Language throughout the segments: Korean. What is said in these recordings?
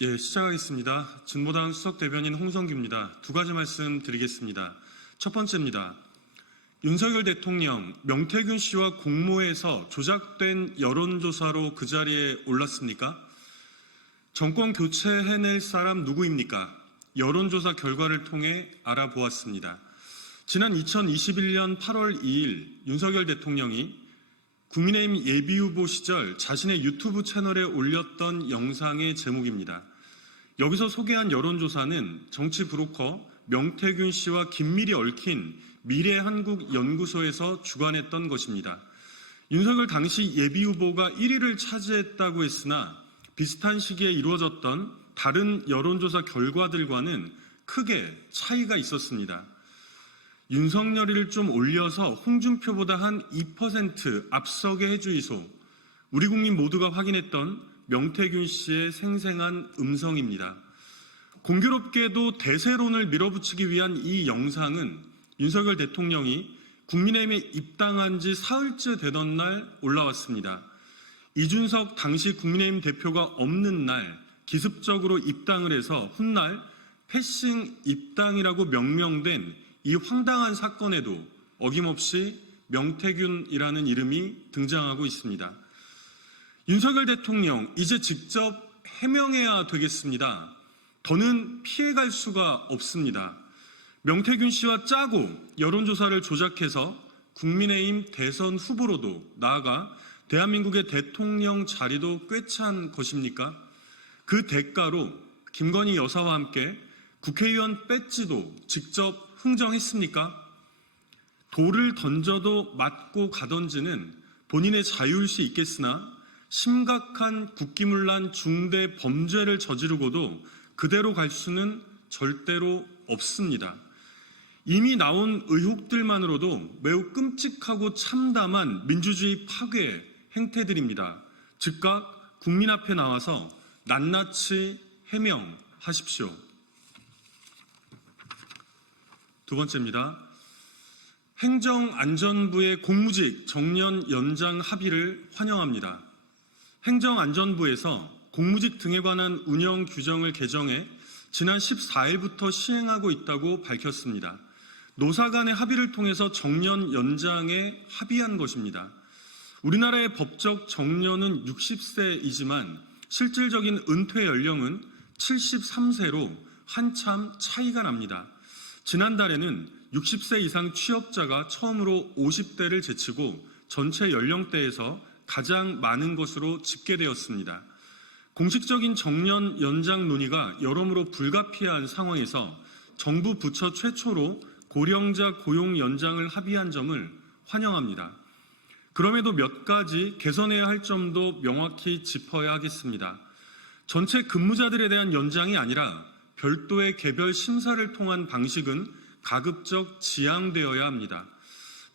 예, 시작하겠습니다. 진보당 수석대변인 홍성규입니다. 두 가지 말씀 드리겠습니다. 첫 번째입니다. 윤석열 대통령 명태균 씨와 공모해서 조작된 여론조사로 그 자리에 올랐습니까? 정권 교체해낼 사람 누구입니까? 여론조사 결과를 통해 알아보았습니다. 지난 2021년 8월 2일 윤석열 대통령이 국민의힘 예비후보 시절 자신의 유튜브 채널에 올렸던 영상의 제목입니다. 여기서 소개한 여론조사는 정치 브로커 명태균 씨와 긴밀히 얽힌 미래한국연구소에서 주관했던 것입니다. 윤석열 당시 예비후보가 1위를 차지했다고 했으나 비슷한 시기에 이루어졌던 다른 여론조사 결과들과는 크게 차이가 있었습니다. 윤석열이를 좀 올려서 홍준표보다 한 2% 앞서게 해주이소. 우리 국민 모두가 확인했던 명태균 씨의 생생한 음성입니다. 공교롭게도 대세론을 밀어붙이기 위한 이 영상은 윤석열 대통령이 국민의힘에 입당한 지 사흘째 되던 날 올라왔습니다. 이준석 당시 국민의힘 대표가 없는 날 기습적으로 입당을 해서 훗날 패싱 입당이라고 명명된 이 황당한 사건에도 어김없이 명태균이라는 이름이 등장하고 있습니다. 윤석열 대통령 이제 직접 해명해야 되겠습니다. 더는 피해갈 수가 없습니다. 명태균 씨와 짜고 여론조사를 조작해서 국민의힘 대선 후보로도 나아가 대한민국의 대통령 자리도 꿰찬 것입니까? 그 대가로 김건희 여사와 함께 국회의원 배지도 직접 흥정했습니까? 돌을 던져도 맞고 가던지는 본인의 자유일 수 있겠으나 심각한 국기문란 중대 범죄를 저지르고도 그대로 갈 수는 절대로 없습니다. 이미 나온 의혹들만으로도 매우 끔찍하고 참담한 민주주의 파괴 행태들입니다. 즉각 국민 앞에 나와서 낱낱이 해명하십시오. 두 번째입니다. 행정안전부의 공무직 정년 연장 합의를 환영합니다. 행정안전부에서 공무직 등에 관한 운영 규정을 개정해 지난 14일부터 시행하고 있다고 밝혔습니다. 노사 간의 합의를 통해서 정년 연장에 합의한 것입니다. 우리나라의 법적 정년은 60세이지만 실질적인 은퇴 연령은 73세로 한참 차이가 납니다. 지난달에는 60세 이상 취업자가 처음으로 50대를 제치고 전체 연령대에서 가장 많은 것으로 집계되었습니다. 공식적인 정년 연장 논의가 여러모로 불가피한 상황에서 정부 부처 최초로 고령자 고용 연장을 합의한 점을 환영합니다. 그럼에도 몇 가지 개선해야 할 점도 명확히 짚어야 하겠습니다. 전체 근무자들에 대한 연장이 아니라 별도의 개별 심사를 통한 방식은 가급적 지양되어야 합니다.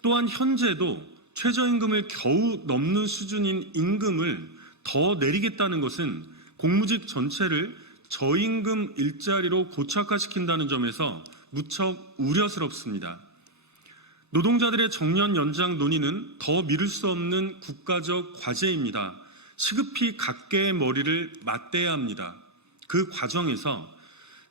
또한 현재도 최저임금을 겨우 넘는 수준인 임금을 더 내리겠다는 것은 공무직 전체를 저임금 일자리로 고착화시킨다는 점에서 무척 우려스럽습니다. 노동자들의 정년 연장 논의는 더 미룰 수 없는 국가적 과제입니다. 시급히 각계의 머리를 맞대야 합니다. 그 과정에서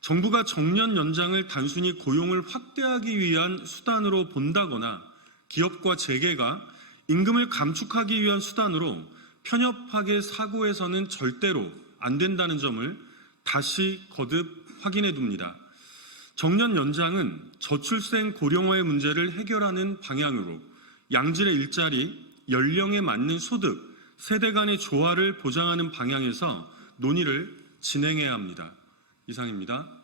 정부가 정년 연장을 단순히 고용을 확대하기 위한 수단으로 본다거나 기업과 재계가 임금을 감축하기 위한 수단으로 편협하게 사고해서는 절대로 안 된다는 점을 다시 거듭 확인해 둡니다. 정년 연장은 저출생 고령화의 문제를 해결하는 방향으로 양질의 일자리, 연령에 맞는 소득, 세대 간의 조화를 보장하는 방향에서 논의를 진행해야 합니다. 이상입니다.